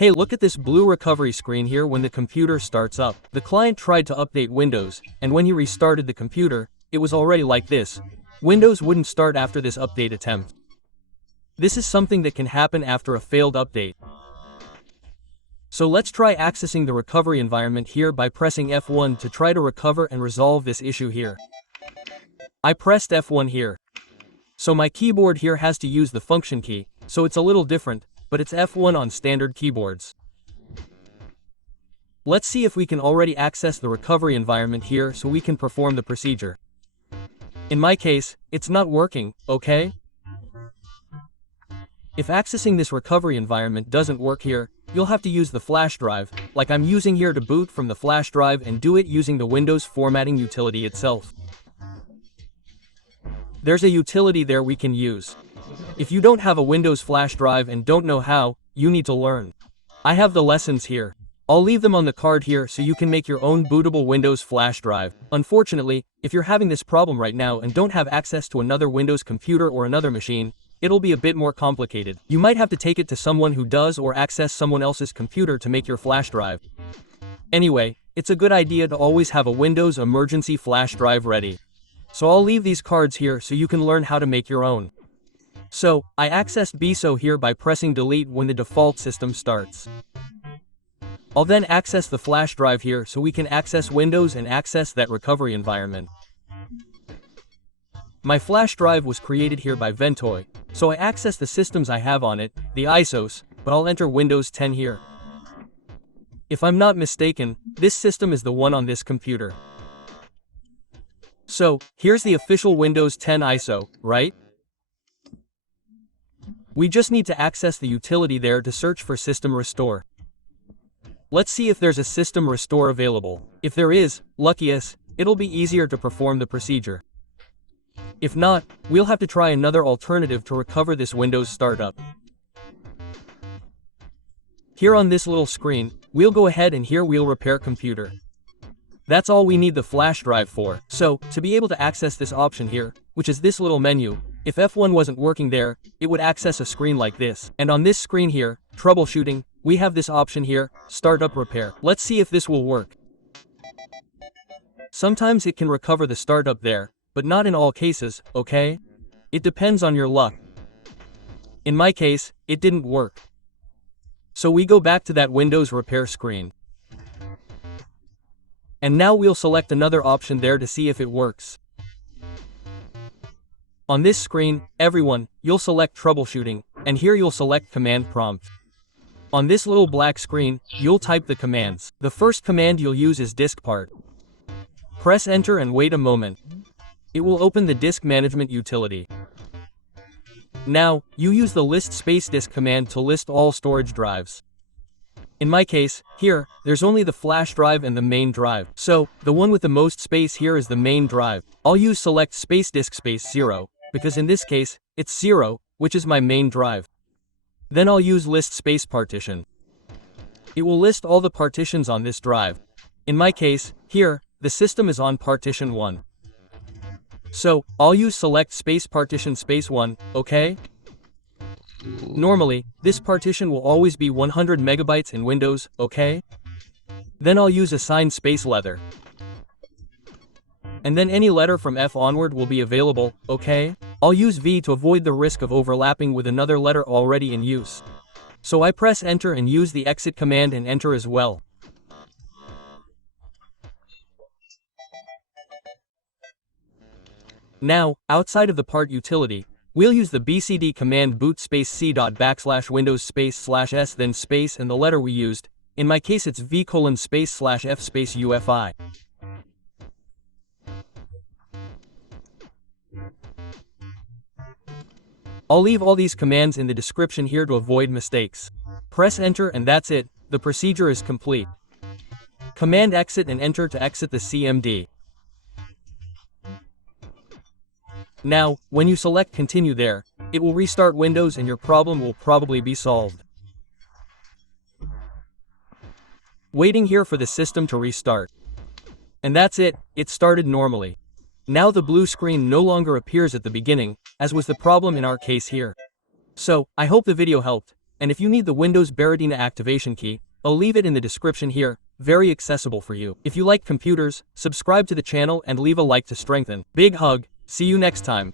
Hey, look at this blue recovery screen here when the computer starts up. The client tried to update Windows, and when he restarted the computer, it was already like this. Windows wouldn't start after this update attempt. This is something that can happen after a failed update. So let's try accessing the recovery environment here by pressing F1 to try to recover and resolve this issue here. I pressed F1 here. So my keyboard here has to use the function key, so it's a little different, but it's F1 on standard keyboards. Let's see if we can already access the recovery environment here so we can perform the procedure. In my case, it's not working, okay? If accessing this recovery environment doesn't work here, you'll have to use the flash drive, like I'm using here to boot from the flash drive and do it using the Windows formatting utility itself. There's a utility there we can use. If you don't have a Windows flash drive and don't know how, you need to learn. I have the lessons here. I'll leave them on the card here so you can make your own bootable Windows flash drive. Unfortunately, if you're having this problem right now and don't have access to another Windows computer or another machine, it'll be a bit more complicated. You might have to take it to someone who does or access someone else's computer to make your flash drive. Anyway, it's a good idea to always have a Windows emergency flash drive ready. So I'll leave these cards here so you can learn how to make your own. So, I accessed BSO here by pressing delete when the default system starts. I'll then access the flash drive here so we can access Windows and access that recovery environment. My flash drive was created here by Ventoy, so I access the systems I have on it, the ISOs, but I'll enter Windows 10 here. If I'm not mistaken, this system is the one on this computer. So, here's the official Windows 10 ISO, right? We just need to access the utility there to search for System Restore. Let's see if there's a System Restore available. If there is, lucky us, it'll be easier to perform the procedure. If not, we'll have to try another alternative to recover this Windows startup. Here on this little screen, we'll go ahead and here we'll repair computer. That's all we need the flash drive for. So, to be able to access this option here, which is this little menu, if F1 wasn't working there, it would access a screen like this. And on this screen here, troubleshooting, we have this option here, startup repair. Let's see if this will work. Sometimes it can recover the startup there, but not in all cases, okay? It depends on your luck. In my case, it didn't work. So we go back to that Windows repair screen. And now we'll select another option there to see if it works. On this screen, everyone, you'll select troubleshooting, and here you'll select command prompt. On this little black screen, you'll type the commands. The first command you'll use is disk part. Press enter and wait a moment. It will open the disk management utility. Now, you use the list space disk command to list all storage drives. In my case, here, there's only the flash drive and the main drive. So, the one with the most space here is the main drive. I'll use select space disk space 0, because in this case, it's 0, which is my main drive. Then I'll use list space partition. It will list all the partitions on this drive. In my case, here, the system is on partition 1. So, I'll use select space partition space 1, okay? Normally, this partition will always be 100 megabytes in Windows, okay? Then I'll use assign space letter. And then any letter from F onward will be available, okay? I'll use V to avoid the risk of overlapping with another letter already in use. So I press enter and use the exit command and enter as well. Now, outside of the part utility, we'll use the bcd command boot space c.\windows space/s then space and the letter we used. In my case it's v:/f space UFI. I'll leave all these commands in the description here to avoid mistakes. Press enter and that's it, the procedure is complete. Command exit and enter to exit the CMD. Now, when you select continue there, it will restart Windows and your problem will probably be solved. Waiting here for the system to restart. And that's it, it started normally. Now the blue screen no longer appears at the beginning, as was the problem in our case here. So, I hope the video helped. And if you need the Windows Baratina activation key, I'll leave it in the description here, very accessible for you. If you like computers, subscribe to the channel and leave a like to strengthen. Big hug, see you next time.